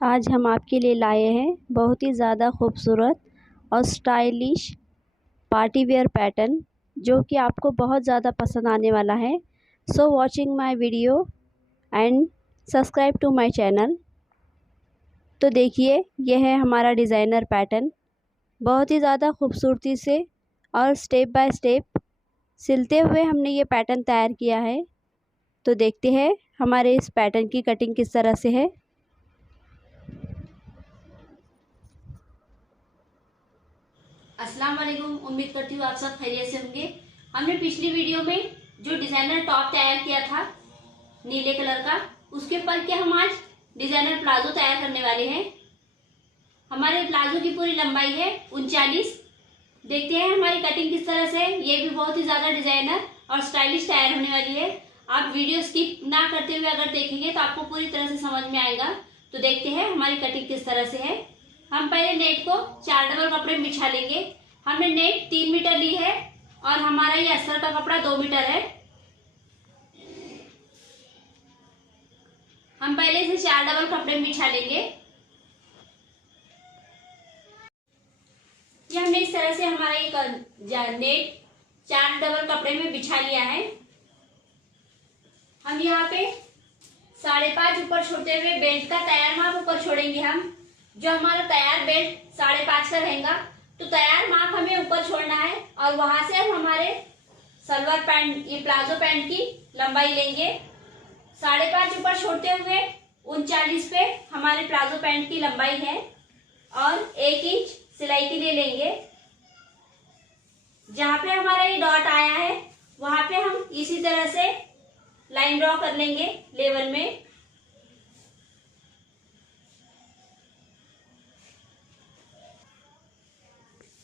आज हम आपके लिए लाए हैं बहुत ही ज़्यादा खूबसूरत और स्टाइलिश पार्टी वेयर पैटर्न, जो कि आपको बहुत ज़्यादा पसंद आने वाला है। So watching my video and subscribe to my channel. तो देखिए, यह है हमारा डिज़ाइनर पैटर्न। बहुत ही ज़्यादा खूबसूरती से और स्टेप बाय स्टेप सिलते हुए हमने ये पैटर्न तैयार किया है। तो देखते हैं हमारे इस पैटर्न की कटिंग किस तरह से है। अस्सलाम वालेकुम। उम्मीद करती हूँ आप सब खैरियत से होंगे। हमने पिछली वीडियो में जो डिजाइनर टॉप तैयार किया था नीले कलर का, उसके ऊपर के हम आज डिजाइनर प्लाजो तैयार करने वाले हैं। हमारे प्लाजो की पूरी लंबाई है 39। देखते हैं हमारी कटिंग किस तरह से है। ये भी बहुत ही ज्यादा डिजाइनर और स्टाइलिश तैयार होने वाली है। आप वीडियो स्किप ना करते हुए अगर देखेंगे तो आपको पूरी तरह से समझ में आएगा। तो देखते हैं हमारी कटिंग किस तरह से है। हम पहले नेट को 4 डबल कपड़े में बिछा लेंगे। हमने नेट 3 मीटर ली है और हमारा ये अस्तर का कपड़ा 2 मीटर है। हम पहले इसे 4 डबल कपड़े में बिछा लेंगे। ये हमने इस तरह से हमारा ये नेट 4 डबल कपड़े में बिछा लिया है। हम यहाँ पे 5.5 ऊपर छोड़ते हुए बेल्ट का तैयार माप ऊपर छोड़ेंगे। हम जो हमारा तैयार बेल्ट 5.5 का रहेगा, तो तैयार माप हमें ऊपर छोड़ना है और वहां से हम हमारे सलवार पैंट, ये प्लाजो पैंट की लंबाई लेंगे। 5.5 ऊपर छोड़ते हुए 39 पे हमारे प्लाजो पैंट की लंबाई है और 1 इंच सिलाई के लिए लेंगे। जहां पे हमारा ये डॉट आया है वहां पे हम इसी तरह से लाइन ड्रॉ कर लेंगे लेवल में।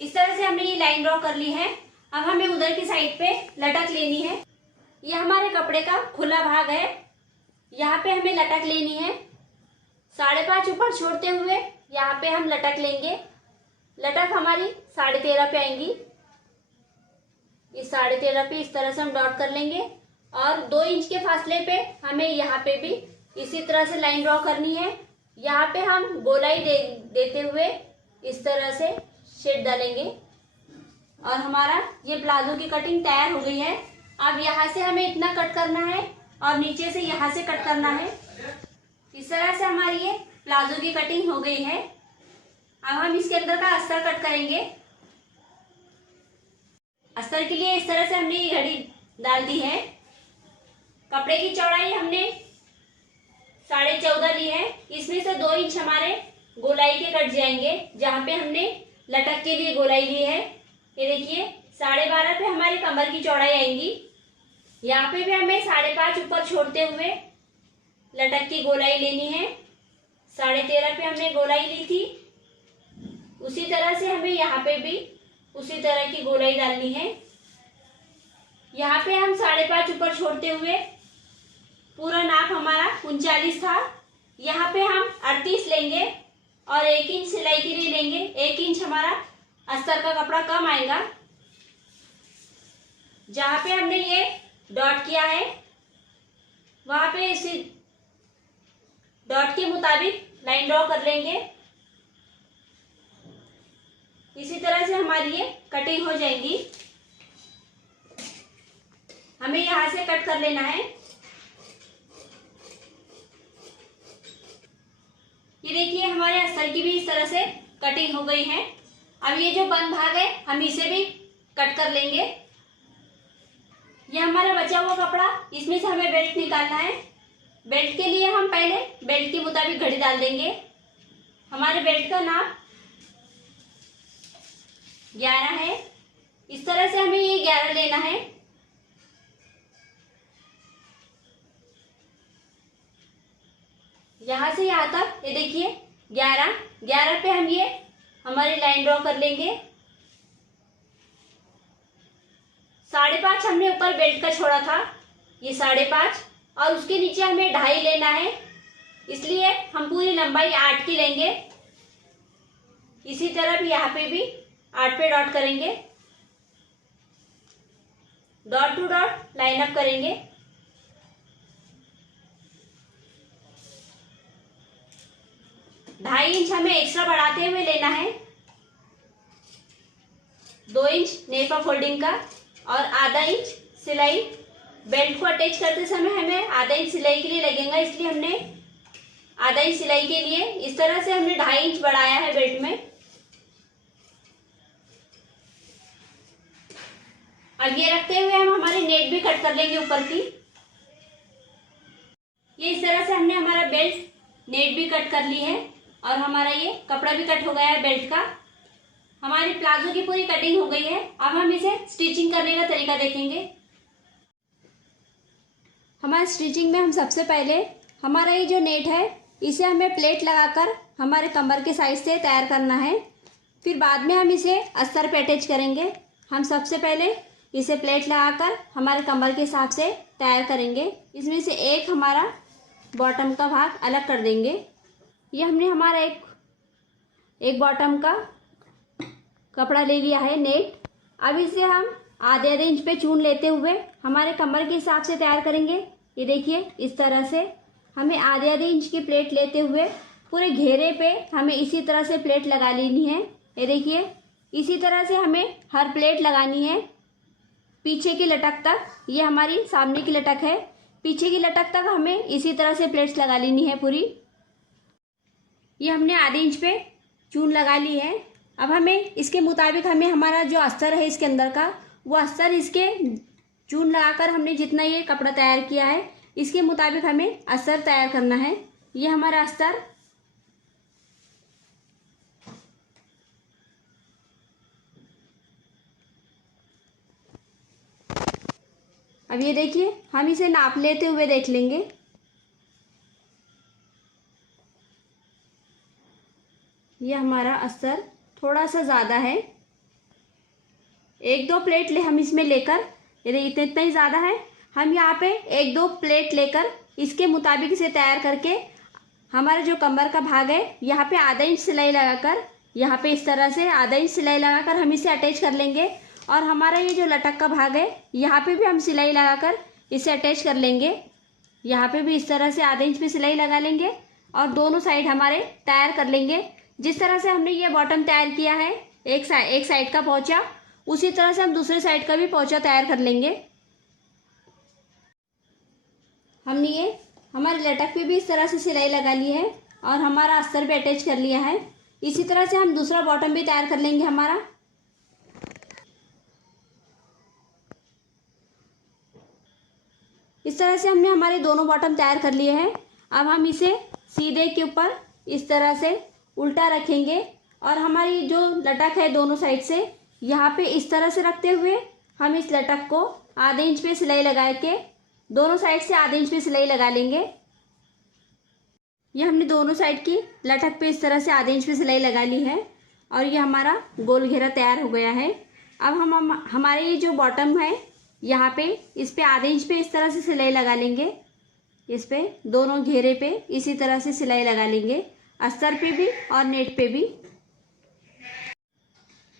इस तरह से हमने ये लाइन ड्रॉ कर ली है। अब हमें उधर की साइड पे लटक लेनी है। ये हमारे कपड़े का खुला भाग है, यहाँ पे हमें लटक लेनी है। 5.5 ऊपर छोड़ते हुए यहाँ पे हम लटक लेंगे। लटक हमारी 13.5 पे आएंगी। इस 13.5 पे इस तरह से हम डॉट कर लेंगे और 2 इंच के फासले पे हमें यहाँ पे भी इसी तरह से लाइन ड्रॉ करनी है। यहाँ पे हम गोलाई देते हुए इस तरह से शेड डालेंगे और हमारा ये प्लाजो की कटिंग तैयार हो गई है। अब यहाँ से हमें इतना कट करना है और नीचे से यहाँ से कट करना है। इस तरह से हमारी ये प्लाजो की कटिंग हो गई है। अब हम इसके अंदर का अस्तर कट करेंगे। अस्तर के लिए इस तरह से हमने ये घड़ी डाल दी है। कपड़े की चौड़ाई हमने 14.5 ली है। इसमें से 2 इंच हमारे गोलाई के कट जाएंगे, जहां पे हमने लटक के लिए गोलाई ली है। ये देखिए 12.5 पे हमारी कमर की चौड़ाई आएंगी। यहाँ पे भी हमें 5.5 ऊपर छोड़ते हुए लटक की गोलाई लेनी है। 13.5 पे हमने गोलाई ली थी, उसी तरह से हमें यहाँ पे भी उसी तरह की गोलाई डालनी है। यहाँ पे हम 5.5 ऊपर छोड़ते हुए पूरा नाप हमारा 39 था, यहाँ पे हम 38 लेंगे और 1 इंच सिलाई के लिए लेंगे। 1 इंच हमारा अस्तर का कपड़ा कम आएगा। जहां पे हमने ये डॉट किया है वहां पे इसी डॉट के मुताबिक लाइन ड्रॉ कर लेंगे। इसी तरह से हमारी ये कटिंग हो जाएगी। हमें यहां से कट कर लेना है। ये देखिए हमारे अस्तर की भी इस तरह से कटिंग हो गई है। अब ये जो बंद भाग है हम इसे भी कट कर लेंगे। ये हमारा बचा हुआ कपड़ा, इसमें से हमें बेल्ट निकालना है। बेल्ट के लिए हम पहले बेल्ट के मुताबिक घड़ी डाल देंगे। हमारे बेल्ट का नाप 11 है। इस तरह से हमें ये 11 लेना है। यहां से यहां तक ये देखिए 11 पे हम ये हमारी लाइन ड्रॉ कर लेंगे। 5.5 हमने ऊपर बेल्ट का छोड़ा था, ये 5.5 और उसके नीचे हमें 2.5 लेना है, इसलिए हम पूरी लंबाई 8 की लेंगे। इसी तरह भी यहाँ पे भी 8 पे डॉट करेंगे। Dot to dot line up करेंगे। 2.5 इंच हमें एक्स्ट्रा बढ़ाते हुए लेना है, 2 इंच नेफा फोल्डिंग का और आधा इंच सिलाई। बेल्ट को अटैच करते समय हमें आधा इंच सिलाई के लिए लगेगा, इसलिए हमने आधा इंच सिलाई के लिए इस तरह से हमने 2.5 इंच बढ़ाया है बेल्ट में। अब ये रखते हुए हम हमारी नेट भी कट कर लेंगे ऊपर की। ये इस तरह से हमने हमारा बेल्ट नेट भी कट कर ली है और हमारा ये कपड़ा भी कट हो गया है बेल्ट का। हमारी प्लाजो की पूरी कटिंग हो गई है। अब हम इसे स्टिचिंग करने का तरीका देखेंगे। हमारे स्टिचिंग में हम सबसे पहले हमारा ये जो नेट है इसे हमें प्लेट लगाकर हमारे कमर के साइज से तैयार करना है। फिर बाद में हम इसे अस्तर पे अटैच करेंगे। हम सबसे पहले इसे प्लेट लगाकर हमारे कमर के हिसाब से तैयार करेंगे। इसमें से एक हमारा बॉटम का भाग अलग कर देंगे। ये हमने हमारा एक बॉटम का कपड़ा ले लिया है नेट। अब इसे हम आधे आधे इंच पे चून लेते हुए हमारे कमर के हिसाब से तैयार करेंगे। ये देखिए इस तरह से हमें आधे आधे इंच की प्लेट लेते हुए पूरे घेरे पे हमें इसी तरह से प्लेट लगा लेनी है। ये देखिए इसी तरह से हमें हर प्लेट लगानी है पीछे की लटक तक। ये हमारी सामने की लटक है, पीछे की लटक तक हमें इसी तरह से प्लेट्स लगा लेनी है पूरी। ये हमने आधे इंच पे चून लगा ली है। अब हमें इसके मुताबिक हमें हमारा जो अस्तर है इसके अंदर का वो अस्तर इसके चून लगाकर हमने जितना ये कपड़ा तैयार किया है इसके मुताबिक हमें अस्तर तैयार करना है। ये हमारा अस्तर अब ये देखिए हम इसे नाप लेते हुए देख लेंगे। ये हमारा अस्तर थोड़ा सा ज़्यादा है, 1-2 प्लेट हम इसमें लेकर, यदि इतना ही ज़्यादा है हम यहाँ पे 1-2 प्लेट लेकर इसके मुताबिक इसे तैयार करके हमारा जो कमर का भाग है यहाँ पे आधा इंच सिलाई लगाकर, यहाँ पे इस तरह से आधा इंच सिलाई लगाकर हम इसे अटैच कर लेंगे। और हमारा ये जो लटक का भाग है यहाँ पे भी हम सिलाई लगाकर इसे अटैच कर लेंगे। यहाँ पे भी इस तरह से आधे इंच पे सिलाई लगा लेंगे और दोनों साइड हमारे तैयार कर लेंगे। जिस तरह से हमने ये बॉटम तैयार किया है एक साइड का पोंचा, उसी तरह से हम दूसरे साइड का भी पोंचा तैयार कर लेंगे। हमने ये हमारे लटक पे भी इस तरह से सिलाई लगा ली है और हमारा अस्तर पे अटैच कर लिया है। इसी तरह से हम दूसरा बॉटम भी तैयार कर लेंगे हमारा। इस तरह से हमने हमारे दोनों बॉटम तैयार कर लिए हैं। अब हम इसे सीधे के ऊपर इस तरह से उल्टा रखेंगे और हमारी जो लटक है दोनों साइड से यहाँ पे इस तरह से रखते हुए हम इस लटक को आधे इंच पे सिलाई लगा के दोनों साइड से आधे इंच पे सिलाई लगा लेंगे। ये हमने दोनों साइड की लटक पे इस तरह से आधे इंच पे सिलाई लगा ली है और ये हमारा गोल घेरा तैयार हो गया है। अब हम हमारे ये जो बॉटम है यहाँ पे इस पे आधे इंच पे इस तरह से सिलाई लगा लेंगे। इस पे दोनों घेरे पे इसी तरह से सिलाई लगा लेंगे, अस्तर पे भी और नेट पे भी।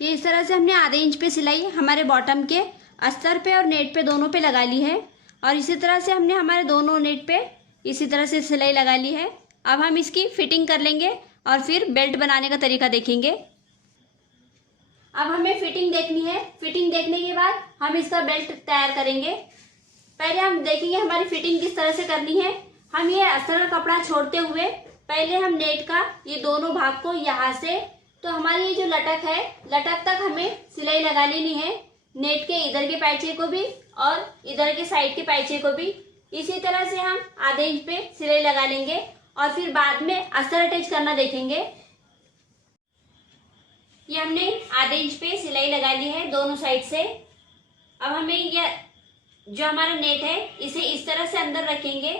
ये इस तरह से हमने आधे इंच पे सिलाई हमारे बॉटम के अस्तर पे और नेट पे दोनों पे लगा ली है और इसी तरह से हमने हमारे दोनों नेट पे इसी तरह से सिलाई लगा ली है। अब हम इसकी फिटिंग कर लेंगे और फिर बेल्ट बनाने का तरीका देखेंगे। अब हमें फिटिंग देखनी है। फिटिंग देखने के बाद हम इसका बेल्ट तैयार करेंगे। पहले हम देखेंगे हमारी फिटिंग किस तरह से करनी है। हम ये अस्तर का कपड़ा छोड़ते हुए पहले हम नेट का ये दोनों भाग को यहाँ से, तो हमारी ये जो लटक है लटक तक हमें सिलाई लगा लेनी है, नेट के इधर के पैचे को भी और इधर के साइड के पैचे को भी। इसी तरह से हम आधे इंच पे सिलाई लगा लेंगे और फिर बाद में अस्तर अटैच करना देखेंगे। ये हमने आधे इंच पे सिलाई लगा ली है दोनों साइड से। अब हमें ये जो हमारा नेट है इसे इस तरह से अंदर रखेंगे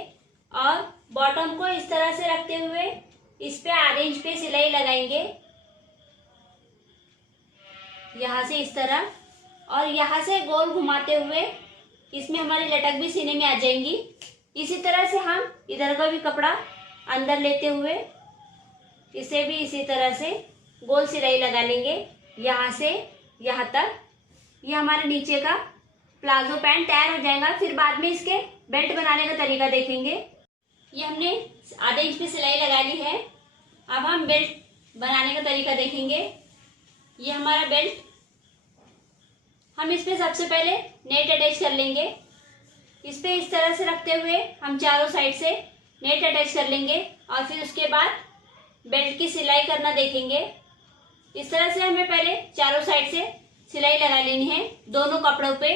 और बॉटम को इस तरह से रखते हुए इस पे आधे इंच पे सिलाई लगाएंगे, यहाँ से इस तरह, और यहाँ से गोल घुमाते हुए इसमें हमारी लटक भी सीने में आ जाएंगी। इसी तरह से हम इधर का भी कपड़ा अंदर लेते हुए इसे भी इसी तरह से गोल सिलाई लगा लेंगे, यहाँ से यहाँ तक। ये हमारे नीचे का प्लाजो पैंट तैयार हो जाएगा। फिर बाद में इसके बेल्ट बनाने का तरीका देखेंगे। ये हमने आधे इंच पे सिलाई लगा ली है। अब हम बेल्ट बनाने का तरीका देखेंगे। ये हमारा बेल्ट, हम इसमें सबसे पहले नेट अटैच कर लेंगे। इस पे इस तरह से रखते हुए हम चारों साइड से नेट अटैच कर लेंगे और फिर उसके बाद बेल्ट की सिलाई करना देखेंगे। इस तरह से हमें पहले चारों साइड से सिलाई लगा लेनी है दोनों कपड़ों पे।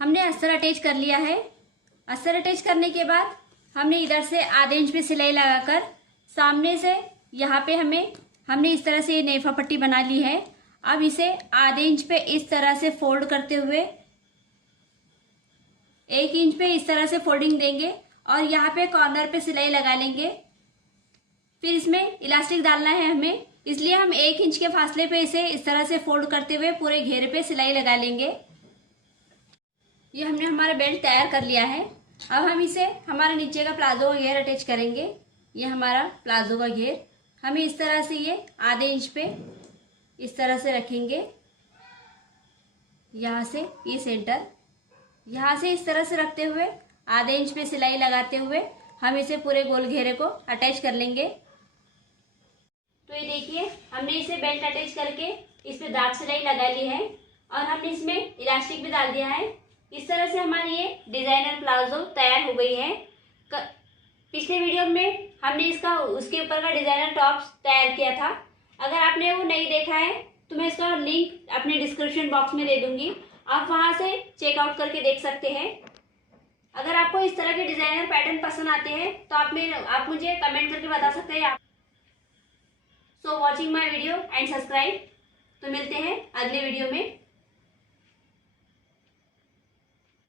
हमने अस्तर अटैच कर लिया है। अस्तर अटैच करने के बाद हमने इधर से आधे इंच पे सिलाई लगाकर सामने से यहाँ पे हमने इस तरह से ये नेफा पट्टी बना ली है। अब इसे आधे इंच पे इस तरह से फोल्ड करते हुए 1 इंच पे इस तरह से फोल्डिंग देंगे और यहाँ पे कॉर्नर पे सिलाई लगा लेंगे। फिर इसमें इलास्टिक डालना है हमें, इसलिए हम 1 इंच के फासले पे इसे इस तरह से फोल्ड करते हुए पूरे घेरे पे सिलाई लगा लेंगे। ये हमने हमारा बेल्ट तैयार कर लिया है। अब हम इसे हमारे नीचे का प्लाजो का घेर अटैच करेंगे। ये हमारा प्लाजो का घेर, हमें इस तरह से ये आधे इंच पे इस तरह से रखेंगे। यहाँ से ये सेंटर, यहाँ से इस तरह से रखते हुए आधे इंच पे सिलाई लगाते हुए हम इसे पूरे गोल घेरे को अटैच कर लेंगे। तो ये देखिए हमने इसे बेल्ट अटैच करके इस पे दाब सिलाई लगा ली है और हमने इसमें इलास्टिक भी डाल दिया है। इस तरह से हमारी ये डिजाइनर प्लाजो तैयार हो गई है। पिछले वीडियो में हमने उसके ऊपर का डिजाइनर टॉप्स तैयार किया था। अगर आपने वो नहीं देखा है तो मैं इसका लिंक अपने डिस्क्रिप्शन बॉक्स में दे दूंगी, आप वहां से चेकआउट करके देख सकते हैं। अगर आपको इस तरह के डिजाइनर पैटर्न पसंद आते हैं तो आप मुझे कमेंट करके बता सकते हैं। सो watching my video and subscribe. तो मिलते हैं अगले वीडियो में।